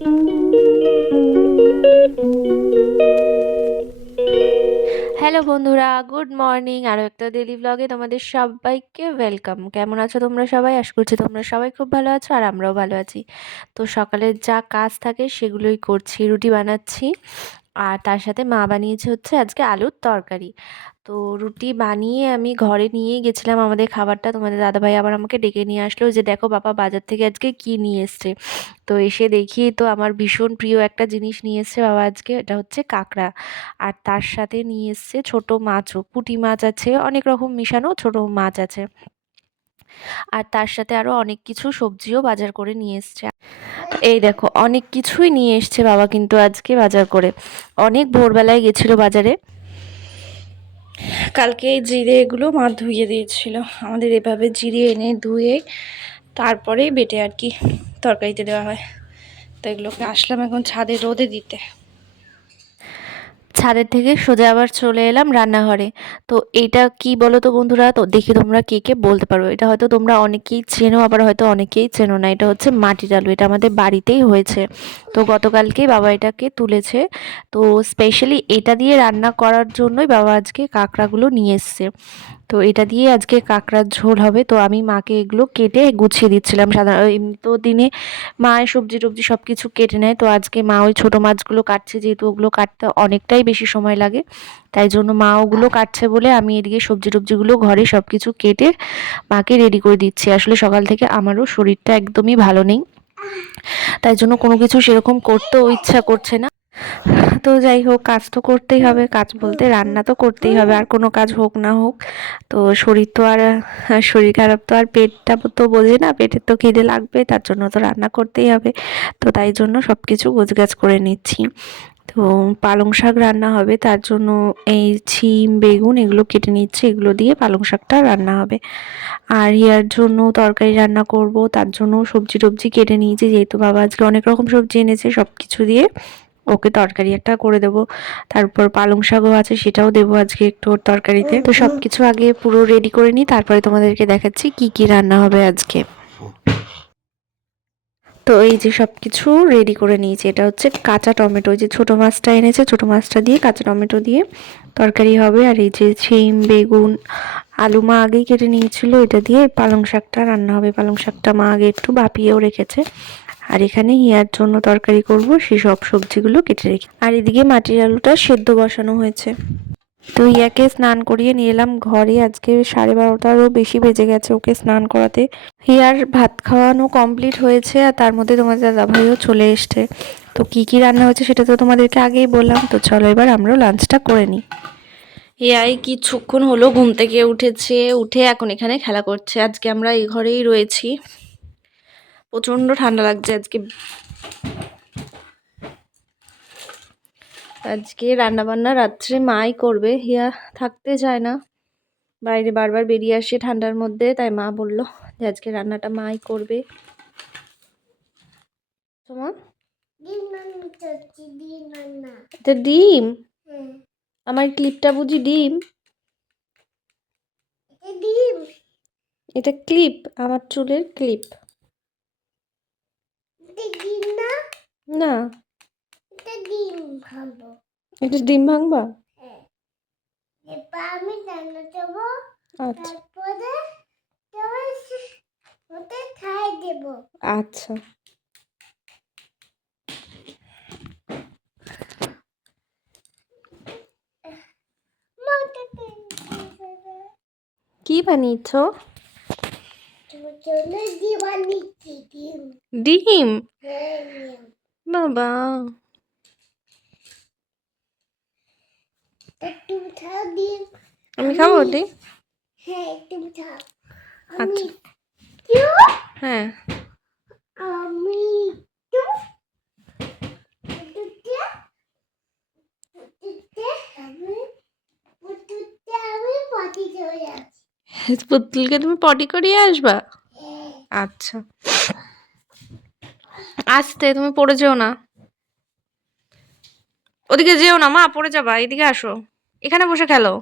Hello বন্ধুরা, good morning. আরও একটা ডেইলি ব্লগে তোমাদের সবাইকে ওয়েলকাম। কেমন আছো তোমরা সবাই? আশা করছি তোমরা সবাই খুব ভালো আছো, আর আমরাও ভালো আছি। তো সকালের যা কাজ থাকে সেগুলোই করছি। রুটি বানাচ্ছি, আর তার সাথে মা বানিয়েছে হচ্ছে আজকে আলুর তরকারি। তো রুটি বানিয়ে আমি ঘরে নিয়ে গেছিলাম আমাদের খাবারটা। তোমাদের দাদাভাই আবার আমাকে ডেকে নিয়ে আসলো যে দেখো বাবা বাজার থেকে আজকে কি নিয়ে এসছে। তো এসে দেখি তো আমার ভীষণ প্রিয় একটা জিনিস নিয়ে এসছে বাবা আজকে, এটা হচ্ছে কাঁকড়া। আর তার সাথে নিয়ে এসছে ছোট মাছও, পুঁটি মাছ আছে, অনেক রকম মিশানো ছোট মাছ আছে। আর তার সাথে আরো অনেক কিছু সবজিও বাজার করে নিয়ে এসছে। এই দেখো অনেক কিছুই নিয়ে এসছে বাবা কিন্তু আজকে বাজার করে। অনেক ভোরবেলায় গেছিল বাজারে। কালকে এই জিরে এগুলো মা ধুইয়ে দিয়েছিল আমাদের, এভাবে জিরে এনে ধুয়ে তারপরে বেটে আর কি তরকারিতে দেওয়া হয়। তো এগুলোকে আসলাম এখন ছাদে রোদে দিতে। ছাদের থেকে সোজা আবার চলে এলাম রান্নাঘরে। তো এইটা কি বলো তো বন্ধুরা, তো দেখি তোমরা কে কে বলতে পারো। এটা হয়তো তোমরা অনেকেই চেনো, আবার হয়তো অনেকেই চেনো না। এটা হচ্ছে মাটির আলু, এটা আমাদের বাড়িতেই হয়েছে। তো গতকালকেই বাবা এটাকে তুলেছে। তো স্পেশালি এটা দিয়ে রান্না করার জন্যই বাবা আজকে কাঁকড়াগুলো নিয়ে এসছে। তো এটা দিয়ে আজকে কাঁকড়ার ঝোল হবে। তো আমি মাকে এগুলো কেটে গুছিয়ে দিচ্ছিলাম। সাধারণ এমনি তো দিনে মায়ের সবজি টবজি সব কিছু কেটে নেয়, তো আজকে মা ওই ছোটো মাছগুলো কাটছে, যেহেতু ওগুলো কাটতে অনেকটাই বেশি সময় লাগে, তাই জন্য মা ওগুলো কাটছে বলে আমি এদিকে সবজি টবজিগুলো ঘরে সব কিছু কেটে মাকে রেডি করে দিচ্ছি। আসলে সকাল থেকে আমারও শরীরটা একদমই ভালো নেই, তাই জন্য কোনো কিছু সেরকম করতেও ইচ্ছা করছে না। তো যাই হোক, কাজ তো করতেই হবে, কাজ বলতে রান্না তো করতেই হবে, আর কোনো কাজ হোক না হোক। তো শরীর তো আর, শরীর খারাপ তো আর পেটটা তো বোঝে না, পেটের তো খিদে লাগবে, তার জন্য তো রান্না করতেই হবে। তো তাই জন্য সব কিছু গোছগাছ করে নিচ্ছি। তো পালং শাক রান্না হবে, তার জন্য এই শিম বেগুন এগুলো কেটে নিচ্ছি, এগুলো দিয়ে পালং শাকটা রান্না হবে। আর ইয়ার জন্য তরকারি রান্না করব, তার জন্য সবজি টবজি কেটে নিয়েছি, যেহেতু বাবা আজকে অনেক রকম সবজি এনেছে, সব কিছু দিয়ে ওকে তরকারি একটা করে দেব। তারপর পালং শাকও আছে, সেটাও দেবো আজকে একটু ওর তরকারিতে। তো সব কিছু আগে পুরো রেডি করে নিই, তারপরে তোমাদেরকে দেখাচ্ছি কি কি রান্না হবে আজকে। তো এই যে সব কিছু রেডি করে নিয়েছি, এটা হচ্ছে কাঁচা টমেটো, যে ছোট মাছটা এনেছে, ছোট মাছটা দিয়ে কাঁচা টমেটো দিয়ে তরকারি হবে। আর এই যে শিম বেগুন আলু মা আগেই কেটে নিয়েছিল, এটা দিয়ে পালং শাকটা রান্না হবে। পালং শাকটা মা আগে একটু ভাপিয়েও রেখেছে। আর এখানে হিয়ার জন্য তরকারি করব, সেই সব সবজিগুলো কেটে রেখে। আর এদিকে মাটির আলুটা সেদ্ধ বসানো হয়েছে। তো ইয়াকে স্নান করিয়ে নিয়ে এলাম ঘরে। আজকে 12:30টারও বেশি বেজে গেছে ওকে স্নান করাতে। হিয়ার ভাত খাওয়ানো কমপ্লিট হয়েছে, আর তার মধ্যে তোমাদের দাদাভাইও চলে এসছে। তো কি কি রান্না হয়েছে সেটা তো তোমাদেরকে আগেই বললাম। তো চলো এবার আমরাও লাঞ্চটা করে নিই। হিয়াই কিছুক্ষণ হলো ঘুম থেকে উঠেছে, উঠে এখন এখানে খেলা করছে। আজকে আমরা এই ঘরেই রয়েছি, প্রচন্ড ঠান্ডা লাগছে আজকে। আজকে রান্না বান্না রাত্রে মাই করবে, হিয়া থাকতে চায় না, বাইরে বারবার বেরিয়ে আসে ঠান্ডার মধ্যে, তাই মা বললো যে আজকে রান্নাটা মাই করবে। তোমার এটা ডিম? আমার ক্লিপটা বুঝি ডিম? এটা ক্লিপ, আমার চুলের ক্লিপ না। এটা ডিম ভাঙবা? আচ্ছা আচ্ছা। কি বানিয়েছ? ডিম? বাবা, আমি খাবো ডিম? আচ্ছা হ্যাঁ। পুতুলকে তুমি পটি করিয়ে আসবা? আচ্ছা, আসতে তুমি পড়ে যেও না, ওদিকে যেও না মা, পড়ে যাবা, এদিকে আসো, এখানে বসে খেলো।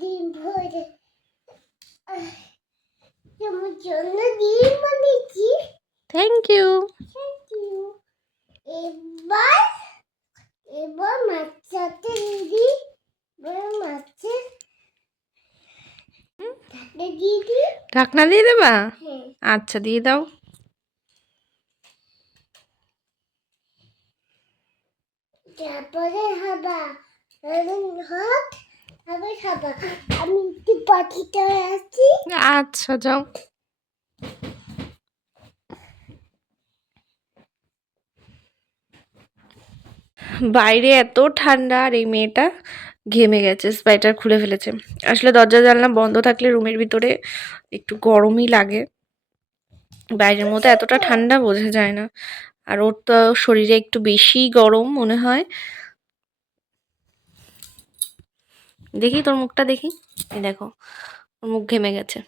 ডিম ভরে তোমার জন্য ডিম বানিয়েছি। Thank you. Thank you. এবার এবার মাছটাতে দিদি মাছের ঢাকনা দিয়ে দিই। ঢাকনা দিয়ে দেবা? হ্যাঁ। আচ্ছা দিয়ে দাও। তারপরে হাবা হাত আবার হাবা। আমি একটু পাখিটা আছি। আচ্ছা যাও। বাইরে এত ঠান্ডা আর এই মেয়েটা ঘেমে গেছে, সোয়েটার খুলে ফেলেছে। আসলে দরজা জানলা বন্ধ থাকলে রুমের ভিতরে একটু গরমই লাগে, বাইরের মধ্যে এতটা ঠান্ডা বোঝা যায় না। আর ওর তো শরীরে একটু বেশি গরম মনে হয়। দেখি তোর মুখটা দেখি, এই দেখো ওর মুখ ঘেমে গেছে।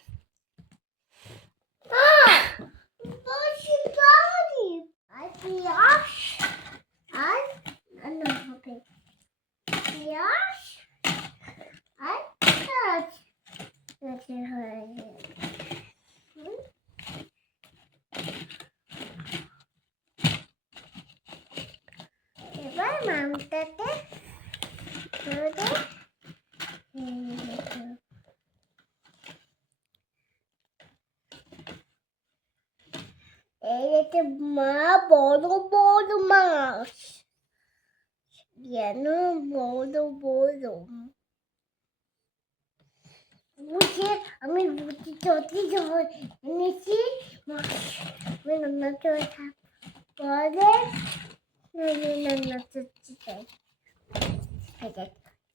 এবার মামটাতে এই একটা মা বড় বড় মাছ যেন বড় বড় বুঝে আমি বুঝি চটি এনেছি রান্না করে পরে রান্না করতে চাই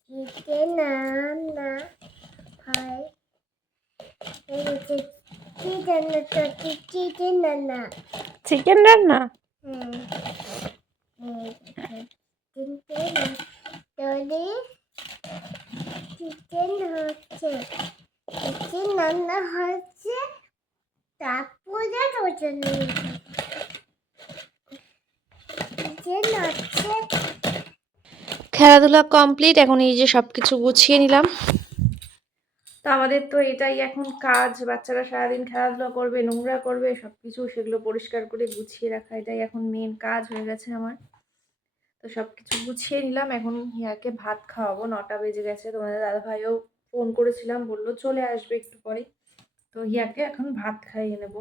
চিকেন রান্না হয় চিকেন চিকেন রান্না চিকেন রান্না? চিকেন হচ্ছে চিকেন রান্না হচ্ছে তারপরে চিকেন হচ্ছে। খেলাধুলা কমপ্লিট, এখন এই যে সবকিছু গুছিয়ে নিলাম। তো আমাদের তো এটাই এখন কাজ, বাচ্চারা সারাদিন খেলাধুলা করবে, নোংরা করবে, সবকিছু সেগুলো পরিষ্কার করে গুছিয়ে রাখা, এটাই এখন মেন কাজ হয়ে গেছে আমার। তো সবকিছু গুছিয়ে নিলাম, এখন হিয়াকে ভাত খাওয়াবো, 9টা বেজে গেছে। তোমাদের দাদাভাইও ফোন করেছিলাম, বললো চলে আসবে একটু পরে। তো হিয়াকে এখন ভাত খাইয়ে নেব,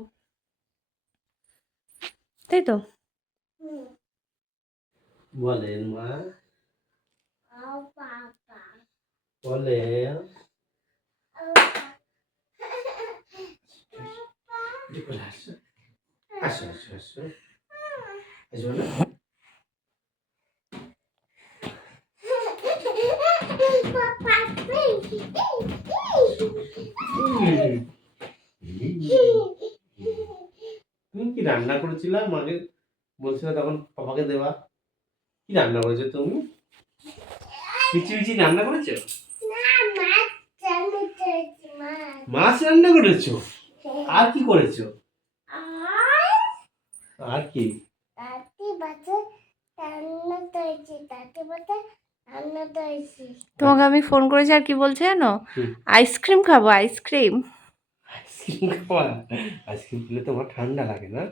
তাই তো? বলেন মা, বাবা বলেন। আসো আসো আসো আসো আসো না। তুমি কি রান্না করেছিলে? মাকে বলছিলে তখন পাপাকে দেওয়া। কি রান্না করেছো তুমি? মিচি মিচি রান্না করেছো? মাছ রান্না করেছো? আর কি করেছো? আর কি? তোমাকে আমি ফোন করেছি, আর কি বলছে জানো? আইসক্রিম খাবো, আইসক্রিম। আইসক্রিম খাওয়া? আইসক্রিম খেলে তোমার ঠান্ডা লাগে না?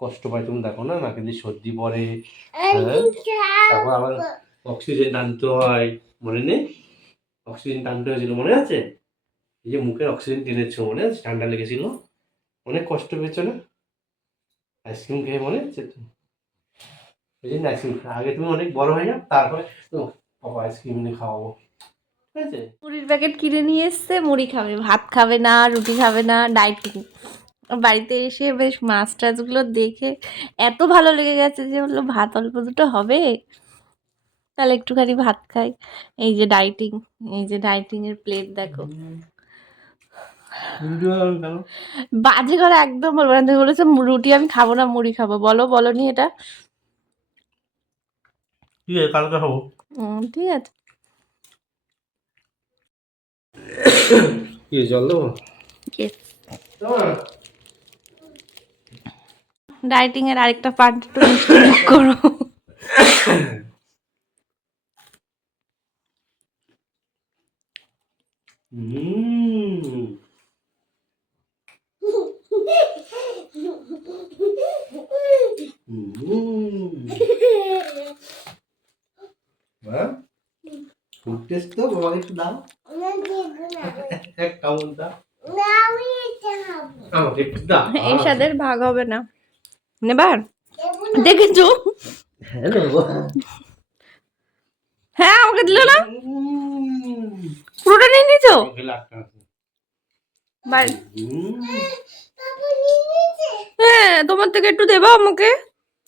কষ্ট পায়, তুমি দেখো না নাকে দিয়ে সর্দি পড়ে, তারপর আবার অক্সিজেন টানতে হয়, মনে নেই? অক্সিজেন টানতে হয়েছিল মনে আছে? এই যে মুখে অক্সিজেন টেনেছো মনে আছে? ঠান্ডা লেগেছিল, অনেক কষ্ট পেয়েছো না আইসক্রিম খেয়ে? মনে আছে তো? এই জন্য আইসক্রিম আগে তুমি অনেক বড় হয়ে যাও, তারপরে তো বাবা আইসক্রিম এনে খাওয়াবো, ঠিক আছে? মুড়ির প্যাকেট কিনে নিয়ে এসছে, মুড়ি খাবে, ভাত খাবে না, রুটি খাবে না, ডাইটিং। বাড়িতে এসে বেশ মাছ টাছগুলো দেখে এত ভালো লেগে গেছে যে বললো ভাত অল্প দুটো হবে, তাহলে একটুখানি ভাত খাই। এই যে ডাইটিং, এই যে ডাইটিং এর প্লেট দেখো। বাজে করে একদম বলবো না, তুমি বলেছো রুটি আমি খাবো না, মুড়ি খাবো। বলো, বলনি এটা? ঠিক আছে, কালকে খাবো। ঠিক আছে। কি জল দেবো? ডাইটিং এর আরেকটা পার্ট একটু মিষ্টি করো। হুম হুম হ্যাঁ ফুড টেস্ট তো বাবাকে একটু দাও না দেবো না এক কামড় দাও না আমি এটা খাবো আমাকে একটু দাও এই স্বাদের ভাগ হবে না নেবার দেবো না দেখেছো হ্যাঁ নেবো হ্যাঁ আমাকে দিল না হুম পুরোটা নিয়ে নিয়েছো আমাকে লাগটা আছে বাই হুম পাপা নিয়ে নিয়েছে হ্যাঁ তোমার থেকে একটু দেবা আমাকে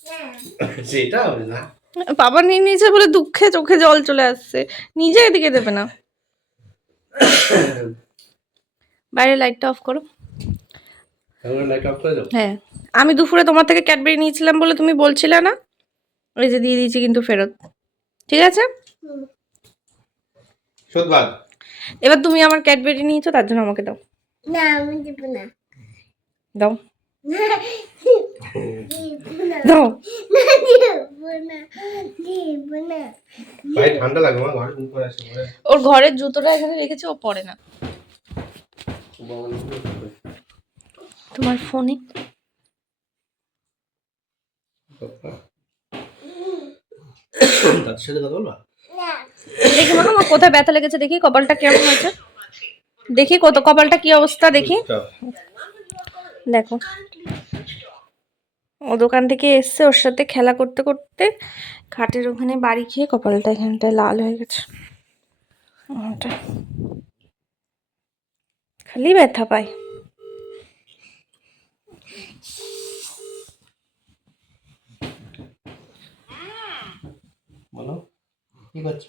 না সেটা হবে না বাবা নিয়ে নিয়েছে বলে দুঃখে চোখে জল চলে আসছে নিজে এদিকে দেবে না বাইরে লাইটটা অফ করো এখন লাইট অফ করে দাও হ্যাঁ আমি দুপুরে তোমার থেকে ক্যাডবেরি নিয়েছিলাম বলে তুমি বলছিলে না এই যে দিয়ে দিয়েছি কিন্তু ফেরত ঠিক আছে হুম। সদবাদ এবার তুমি আমার ক্যাডবেরি নিয়েছো তার জন্য আমাকে দাও না আমি দেবো না দাও না দেবো না দাও না দেবো না দেবো না ভাই ঠান্ডা লাগে মা ঘরে ঘুম করে আসে ঘরে ওর ঘরের জুতোটা এখানে রেখেছে ও পরে না তোমার ফোনে তার সাথে কথা বলবা না দেখি মা আমার কোথায় ব্যথা লেগেছে দেখি কপালটা কেমন হয়েছে দেখি কত কপালটা কি অবস্থা দেখি দেখো ও দোকান থেকে এসছে ওর সাথে খেলা করতে করতে খাটের ওখানে বাড়ি খেয়ে কপালটা এখানটায় লাল হয়ে গেছে ওটা খালি ব্যথা পায় বলো কি করছো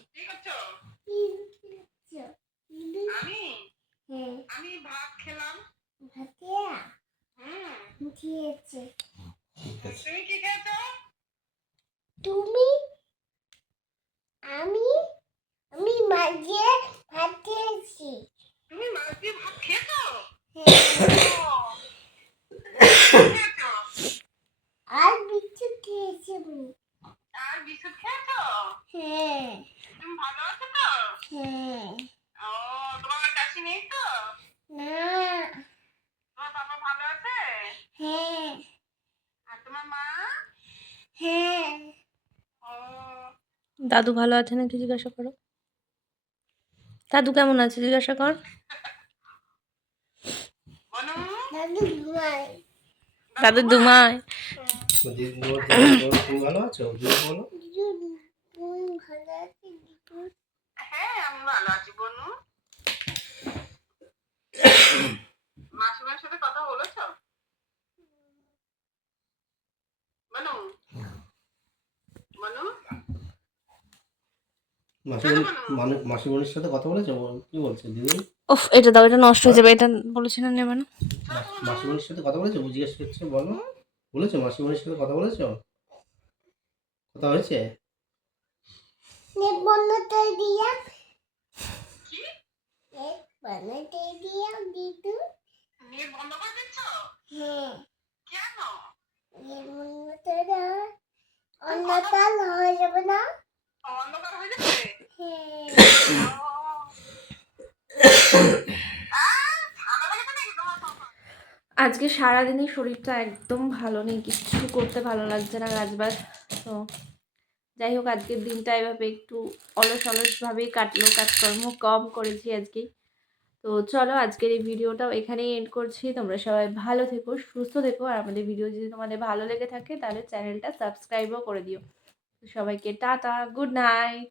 হ্যাঁ আমি ভাত খেলাম। ভাতিয়া দিয়েছে ঠিক আছে তুমি কি খেয়েছো? তুমি আমি আমি মাঝে ভাত দিয়েছি তুমি মাছ দিয়ে ভাত খেয়েছো? খেয়েছো? আর বিচ্ছু খেয়েছি আমি আর বিস্কুট খেয়েছো? হ্যাঁ তুমি ভালো আছো তো? হ্যাঁ ও তোমার কাশি নেই তো? না তোমার বাবা ভালো আছে? হ্যাঁ আর তোমার মা? হ্যাঁ ও দাদু ভালো আছে নাকি জিজ্ঞাসা করো দাদু কেমন আছে জিজ্ঞাসা কর বনু দাদু ঘুমাই দাদু দুমায় তুমি ভালো আছো দিদি বলো তুমি ভালো আছি দিদু হ্যাঁ আমি ভালো আছি বনু। মাসিমার সাথে কথা বলেছো? বনু বনু মাসিমণির সাথে কথা বলেছো কি বলছে দিদি উফ এটা দাও এটা নষ্ট হয়ে যাবে এটা বলেছি না নেবে না মাসিমণির সাথে কথা বলেছো জিজ্ঞেস করছে বলো বলেছো মাসিমণির সাথে কথা বলেছো কথা হয়েছে নে বন্যতে দিয়া কি নে বন্যতে দিয়া দিদু নেট বন্ধ করে দিচ্ছ? হ্যাঁ কেন? নে বন্যতে অন্যকাল হয়ে যাবে না অন্ধকার হয়ে যাচ্ছে? হ্যাঁ ঠান্ডা লেগেছে নাকি তোমার বাবা? আজকে সারাদিনই শরীরটা একদম ভালো নেই কিছু করতে ভালো লাগছে না কাজবাজ তো যাই হোক আজকের দিনটা এভাবে একটু অলসভাবেই কাটলো কাজকর্ম কম করেছি আজকে তো চলো আজকের এই ভিডিওটাও এখানেই এন্ড করছি তোমরা সবাই ভালো থেকো সুস্থ থেকো আর আমাদের ভিডিও যদি তোমাদের ভালো লেগে থাকে তাহলে চ্যানেলটা সাবস্ক্রাইবও করে দিও সবাইকে টাটা গুড নাইট